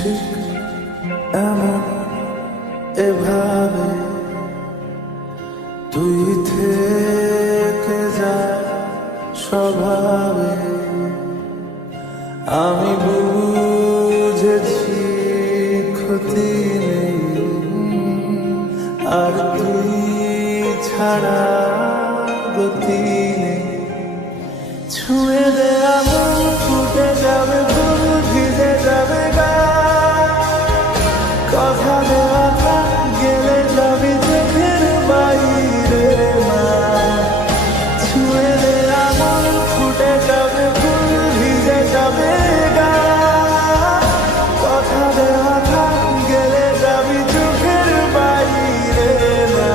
ঠিক এমন এভাবে তুই থেকে যা স্বভাবে। আমি বুঝেছি ক্ষতি নেই আর তুই ছাড়া গতি নেই। ছুঁয়ে দে আগুন, ফুটে যাবে ফুল, ভিজে যাবে গা। কথা দেওয়া থাক, গেলে যাবি চোখের বাইরে মা। ছুঁয়ে দে আগুন, ফুটে যাবে ফুল, ভিজে যাবে গা। কথা দেওয়া থাক, গেলে যাবি চোখের বাইরে মা।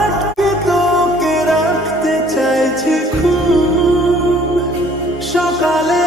আটকে তোকে রাখতে চাইছি খুব সকালে